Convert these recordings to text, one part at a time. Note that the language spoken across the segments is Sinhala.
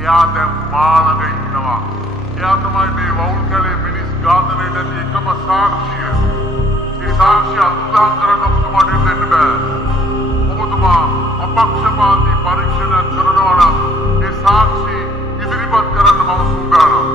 එයා දැන් මාළඟ ඉන්නවා. එයා තමයි මේ වවුල් කැලේ මිනිස් ඝාතනයේ නැති එකම සාක්ෂිය. ඒ සාක්ෂිය අත්දැක කරන්න ඔබතුමාට දෙන්න බෑ. ඔබතුමා අපක්ෂපාතී පරීක්ෂණයක් කරනවා නම් ඒ සාක්ෂි ඉදිරිපත් කරන්න මම සූදානම්.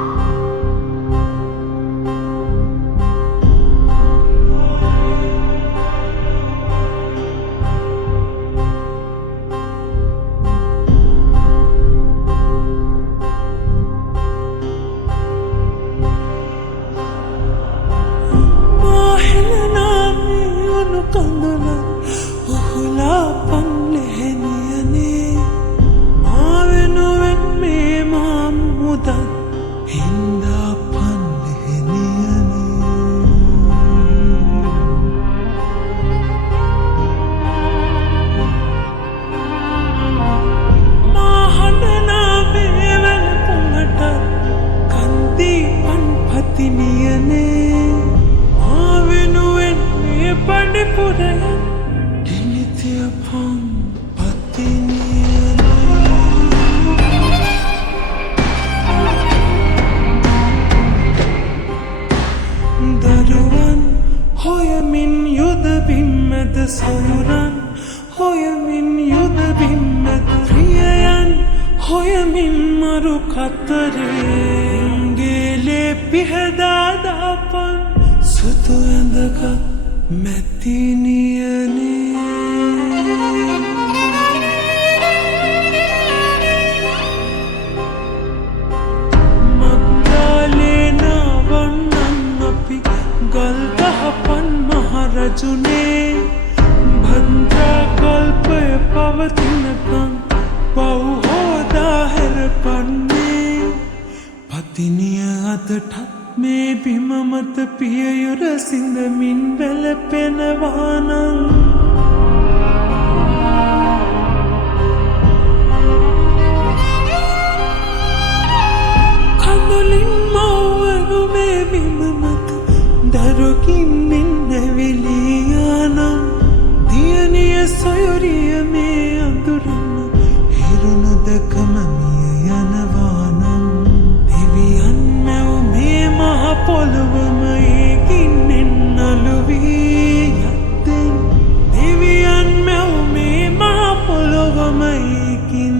Sayuran hoyamin yuda bimmat priyayan hoyamin maru khatare gele pihadadapan sutu endaga matiniyane magdalena vannan api galdahapan maharajune भद्राकल्पय पवतिनकं बहुहोदा हरपन्ने पतिनिय अदठත් මේ බිම මත පියයුර සිඳමින් වැළපෙනවානම් කඳුලින් මව්වනු මේ බිම මත දරුකින්මින් නැවිලියානම් දියනිය සොයුරිය මේ අඳුරන හිරුණු දැකම මිය යනවානම් දෙවියන් මැව් මේ මහ පොළොවම ඒකින්නෙන් නළු වී යද්දෙන් දෙවියන් මැව් මේ මහ පොළොවම ඒකින්